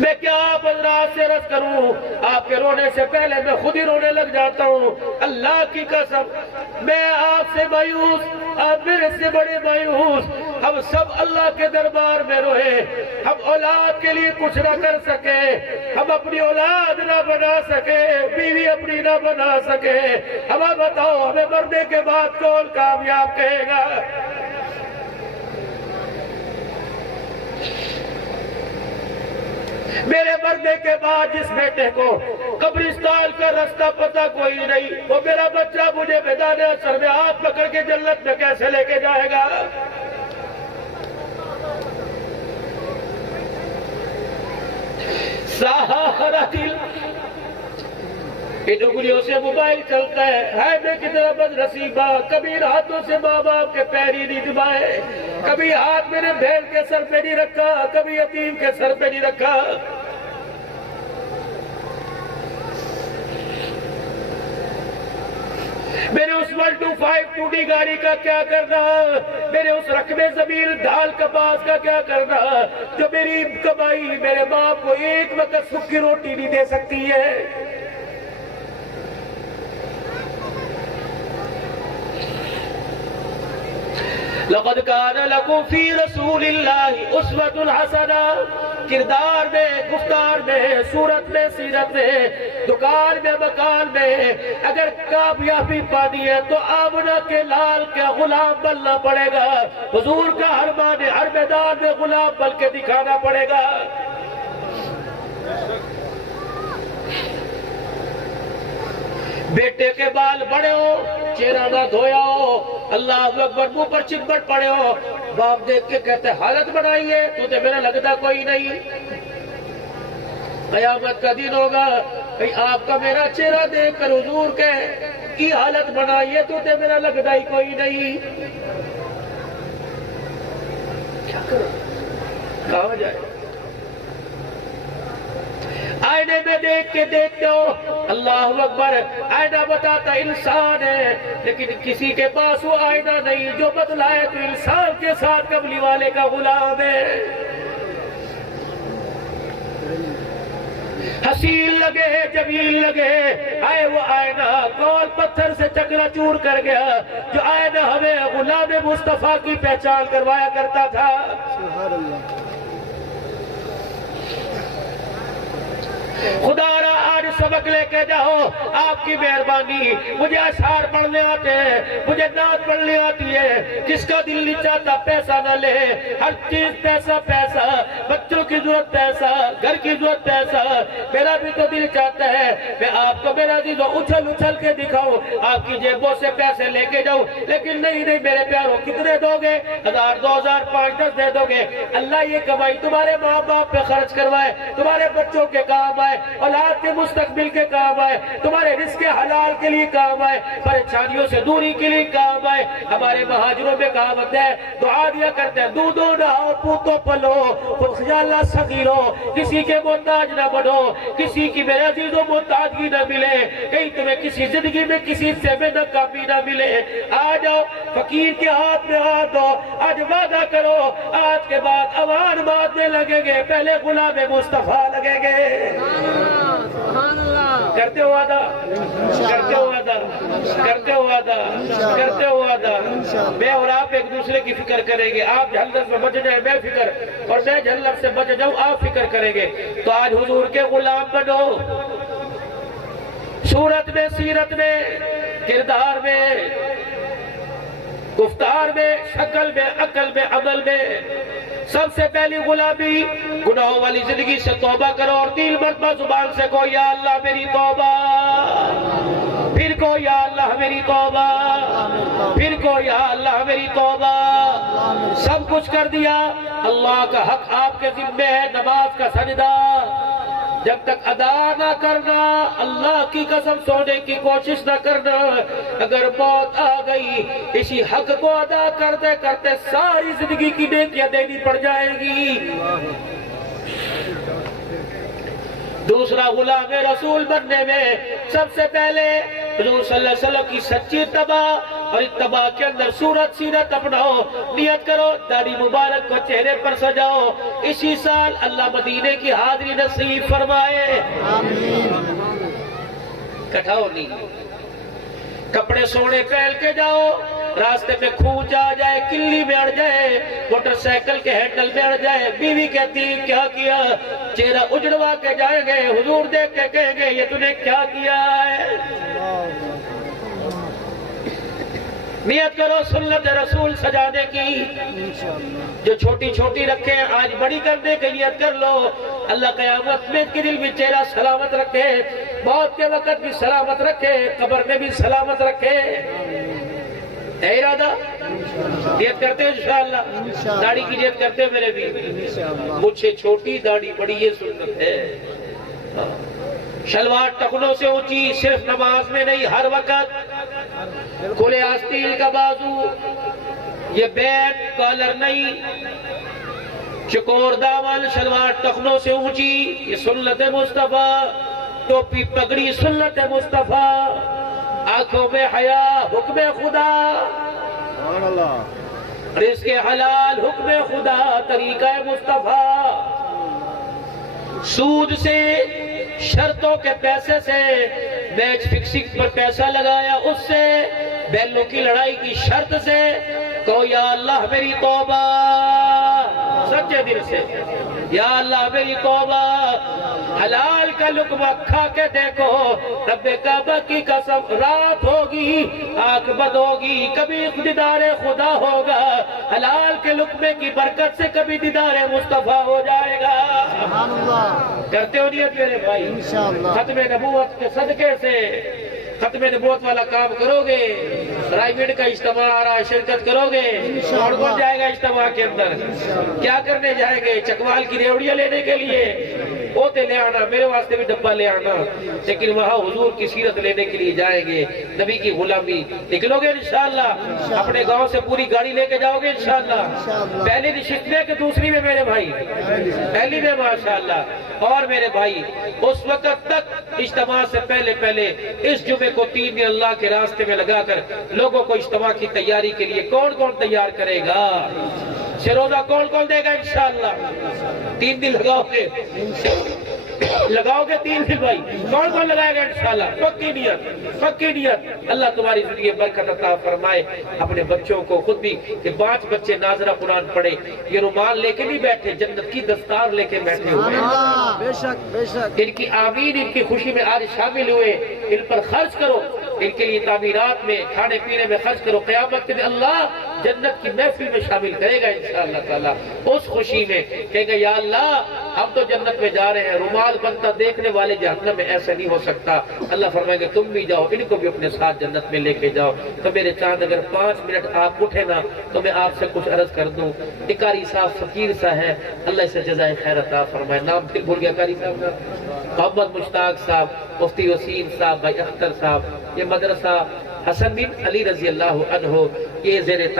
میں کیا آپ حضرات سے عرض کروں، آپ کے رونے سے پہلے میں خود ہی رونے لگ جاتا ہوں۔ اللہ کی قسم میں آپ سے مایوس، آپ میرے سے بڑے مایوس، ہم سب اللہ کے دربار میں روئے، ہم اولاد کے لیے کچھ نہ کر سکے، ہم اپنی اولاد نہ بنا سکے، بیوی اپنی نہ بنا سکے، ہمیں بتاؤ ہمیں مرنے کے بعد کون کامیاب کہے گا؟ میرے مرنے کے بعد جس بیٹے کو قبرستان کا راستہ پتہ کوئی نہیں، وہ میرا بچہ مجھے میدان حشر میں ہاتھ پکڑ کے جنت میں کیسے لے کے جائے گا؟ سہارا دل ان انگلیوں سے موبائل چلتا ہے میں کتنا بد نصیبہ، کبھی ہاتھوں سے ماں باپ کے پیر ہی نہیں دبائے، کبھی ہاتھ میرے بہن کے سر پہ نہیں رکھا، کبھی یتیم کے سر پہ نہیں رکھا۔ میرے اس 125 ٹوٹی گاڑی کا کیا کرنا، میرے اس رقم زمین دھال کپاس کا کیا کرنا جو میری کمائی میرے باپ کو ایک وقت سکھی روٹی نہیں دے سکتی ہے۔ لقد كان لكم في رسول الله اسوة حسنة، کردار میں، گفتار میں، صورت میں، سیرت میں، دکان میں، مکان میں اگر کامیابی پانی ہے تو آمنہ کے لال کا غلام بننا پڑے گا، حضور کا ہر میدان میں غلام بن کے دکھانا پڑے گا۔ بیٹے کے بال بڑے ہو، چہرہ نہ دھویا ہو، اللہ اکبر منہ پر چپٹ پڑے ہو، باپ دیکھ کے کہتے حالت بنائی ہے، تو تے میرا لگتا کوئی نہیں۔ قیامت کا دن ہوگا، آپ کا میرا چہرہ دیکھ کر حضور کی حالت بنائی ہے، تو تے میرا لگتا ہی کوئی نہیں۔ کیا کرو، کہاں جائے؟ آئینے میں دیکھ کے دیکھتے ہو، اللہ اکبر، آئینہ بتاتا انسان ہے، لیکن کسی کے پاس وہ آئینہ نہیں جو بدلائے تو انسان کے ساتھ قبلی والے کا غلام ہے۔ حسین لگے، جمیل لگے، آئے وہ آئینہ کول پتھر سے چکرا چور کر گیا، جو آئینہ ہمیں غلام مصطفیٰ کی پہچان کروایا کرتا تھا۔ سبحان اللہ۔ خدا را آج سبق لے کے جاؤ، آپ کی مہربانی، مجھے اشعار پڑھنے آتے ہیں، مجھے نعت پڑھنے آتی ہے، جس کا دل نہیں چاہتا پیسہ نہ لے، ہر چیز پیسہ پیسہ، بچوں کی ضرورت پیسہ، گھر کی ضرورت پیسہ، میرا بھی تو دل چاہتا ہے میں آپ کو میرا دل اچھل اچھل کے دکھاؤں، آپ کی جیبوں سے پیسے لے کے جاؤں، لیکن نہیں میرے پیاروں، کتنے دو گے؟ 1000 2000 5 10 دے دو گے؟ اللہ یہ کمائی تمہارے ماں باپ پہ خرچ کروائے، تمہارے بچوں کے کام آئے، اولاد کے مستقبل کے کام آئے، تمہارے رزق حلال کے لیے کام آئے، پریشانیوں سے دوری کے لیے کام آئے۔ ہمارے مہاجروں میں کہاوت ہے، دعا دیا کرتے ہیں، دودھو نہاؤ پوتو پلو خیالہ صغیرو، کسی کے محتاج نہ بنو، کسی کی میرے عزیزوں محتاجگی نہ ملے، کہیں تمہیں کسی زندگی میں کسی سے میں ناکامی نہ ملے۔ آ جاؤ فقیر کے ہاتھ میں ہاتھ دو، آج وعدہ کرو، آج کے بعد اوان باتیں لگیں گے، پہلے غلام مصطفیٰ لگیں گے۔ کرتے ہو وعدہ، کرتے ہو وعدہ، کرتے ہو وعدہ، کرتے ہو وعدہ۔ میں اور آپ ایک دوسرے کی فکر کریں گے، آپ جہنم سے بچ جائیں میں فکر، اور میں جہنم سے بچ جاؤں آپ فکر کریں گے۔ تو آج حضور کے غلام بنو، صورت میں، سیرت میں، کردار میں، گفتار میں، شکل میں، عقل میں، عمل میں۔ سب سے پہلی غلامی، گناہوں والی زندگی سے توبہ کرو اور 3 مرتبہ زبان سے کہو یا اللہ میری توبہ، پھر کہو یا اللہ میری توبہ، پھر کہو یا اللہ میری توبہ۔ سب کچھ کر دیا، اللہ کا حق آپ کے ذمہ ہے، نماز کا سجدہ جب تک ادا نہ کرنا، اللہ کی قسم سونے کی کوشش نہ کرنا، اگر موت آ گئی اسی حق کو ادا کرتے کرتے ساری زندگی کی نیکیاں دینی پڑ جائیں گی۔ دوسرا غلام رسول بننے میں سب سے پہلے حضور صلی اللہ علیہ وسلم کی سچی اتباع، اور اتباع کے اندر صورت سیرت اپناؤ، نیت کرو داڑھی مبارک کو چہرے پر سجاؤ، اسی سال اللہ مدینے کی حاضری نصیب فرمائے۔ کٹھاؤ نہیں، کپڑے سونے پہن کے جاؤ، راستے میں کھونچ آ جائے، کلی میں اڑ جائے، موٹر سائیکل کے ہینڈل میں اڑ جائے، بیوی کہتی کیا کیا، چہرہ اجڑوا کے جائیں گے، حضور دیکھ کے کہیں گے یہ تُنے کیا کیا ہے۔ نیت کرو سنت رسول سجانے کی، جو چھوٹی چھوٹی رکھے آج بڑی کرنے کی نیت کر لو، اللہ قیامت میں کے دل بھی چہرہ سلامت رکھے، موت کے وقت بھی سلامت رکھے، قبر میں بھی سلامت رکھے۔ ہے ارادہ؟ نیت کرتے ہو انشاءاللہ؟ داڑھی کی نیت کرتے ہو میرے بھی؟ مجھ سے چھوٹی داڑھی بڑی، یہ سنت ہے۔ شلوار ٹخنوں سے اونچی، صرف نماز میں نہیں ہر وقت، کھلے آستین کا بازو، یہ بیٹ کالر نہیں، چکور دامن، شلوار ٹخنوں سے اونچی، یہ سنت مصطفیٰ، ٹوپی پگڑی سنت مصطفیٰ، آنکھوں میں حیا حکم خدا، رزق حلال حکم خدا، طریقہ مصطفیٰ، سود سے، شرطوں کے پیسے سے، میچ فکسنگ پر پیسہ لگایا اس سے، بیلوں کی لڑائی کی شرط سے، کہو یا اللہ میری توبہ، سچے دل سے، یا اللہ میری توبہ، حلال کا لقمہ کھا کے دیکھو، رب کعبہ کی قسم رات ہوگی، آنکھ بند ہوگی، کبھی دیدار خدا ہوگا، حلال کے لقمے کی برکت سے کبھی دیدار مصطفیٰ ہو جائے گا۔ سبحان اللہ۔ کرتے ہو نیت میرے بھائی؟ ختم نبوت کے صدقے سے ختم نبوت والا کام کرو گے، پرائیویٹ کا اجتماع آ رہا ہے، شرکت کرو گے، کون کون جائے گا اجتماع کے اندر؟ کیا کرنے جائیں گے؟ چکوال کی ریوڑیاں لینے کے لیے، پوتے لے آنا، میرے واسطے بھی ڈبہ لے آنا، لیکن وہاں حضور کی سیرت لینے کے لیے جائیں گے، نبی کی غلامی نکلو گے انشاءاللہ، اپنے گاؤں سے پوری گاڑی لے کے جاؤ گے انشاءاللہ، پہلی نشست میں کہ دوسری میں میرے بھائی؟ پہلی میں ماشاءاللہ۔ اور میرے بھائی اس وقت تک اجتماع سے پہلے اس جمعے کو 3 دن اللہ کے راستے میں لگا کر لوگوں کو اجتماع کی تیاری کے لیے کون کون تیار کرے گا؟ روزہ کون کون دے گا انشاءاللہ؟ 3 دن لگاؤ گے 3 دن بھائی، کون کون لگائے گا انشاءاللہ؟ پکی نیت، اللہ تمہاری زندگی برکت عطا فرمائے۔ اپنے بچوں کو، خود بھی کہ 5 بچے ناظرہ قرآن پڑھے، یہ رومال لے کے نہیں بیٹھے، جنت کی دستار لے کے بیٹھے ہوئے ہیں، بے شک ان کی آمین، ان کی خوشی میں آج شامل ہوئے، ان پر خرچ کرو، ان کے لیے تعمیرات میں، کھانے پینے میں خرچ کرو، قیامت کے دن اللہ جنت کی محفل میں شامل کرے گا انشاءاللہ تعالیٰ، اس خوشی میں کہے گا یا اللہ ہم تو جنت میں جا رہے ہیں، رومال بنتا دیکھنے والے جہنم میں ایسا نہیں ہو سکتا، اللہ فرمائے گا تم بھی جاؤ، ان کو بھی اپنے ساتھ جنت میں لے کے جاؤ۔ تو میرے چاند اگر 5 منٹ آپ اٹھے نا تو میں آپ سے کچھ عرض کر دوں، ایک قاری صاحب فقیر سا ہے، اللہ اسے جزائے خیر عطا فرمائے، نام پھر بھول گیا قاری صاحب کا، محمد مشتاق صاحب، مفتی وسیم صاحب، بھائی اختر صاحب، یہ مدرسہ حسن بن علی رضی اللہ عنہ، یہ زیر